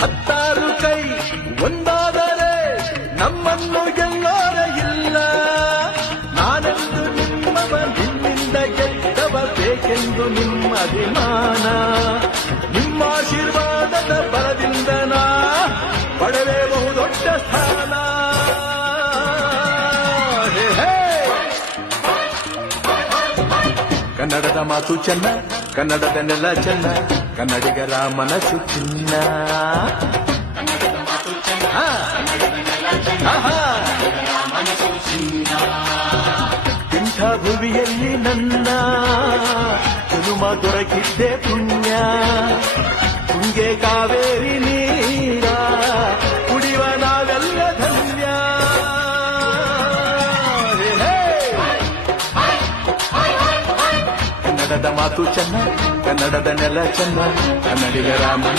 ಹತ್ತಾರು ಕೈ ಒಂದಾದರೆ ನಮ್ಮನ್ನು ಗೆಲ್ಲೋರ ಇಲ್ಲ. ನಾನೆಂದು ನಿಮ್ಮವ, ನಿಮ್ಮಿಂದ ಗೆದ್ದವ, ಬೇಕೆಂದು ನಿಮ್ಮ ಅಭಿಮಾನ. ನಿಮ್ಮ ಆಶೀರ್ವಾದದ ಬಲದಿಂದ ನಾ ಪಡೆವೆ ಬಹುದೊಡ್ಡ ಸ್ಥಾನ. ಕನ್ನಡದ ಮಾತು ಚೆನ್ನ, ಕನ್ನಡದ ನೆಲ ಚೆನ್ನ, ಕನ್ನಡಿಗರ ಮನಸ್ಸು ಚಿನ್ನ. ಇಂಥ ಭುವಿಯಲ್ಲಿ ನನ್ನ ಜನುಮ ದೊರಕಿದ್ದೆ ಪುಣ್ಯ. ತುಂಗೆ ಕಾವೇರಿ ನೀರ ಕುಡಿವ ನಾವೆಲ್ಲ ಧನ್ಯ. ಕನ್ನಡದ ಮಾತು ಚೆನ್ನ, ಕನ್ನಡದ ನೆಲ ಚೆನ್ನ, ಕನ್ನಡಿಗರ ಮನ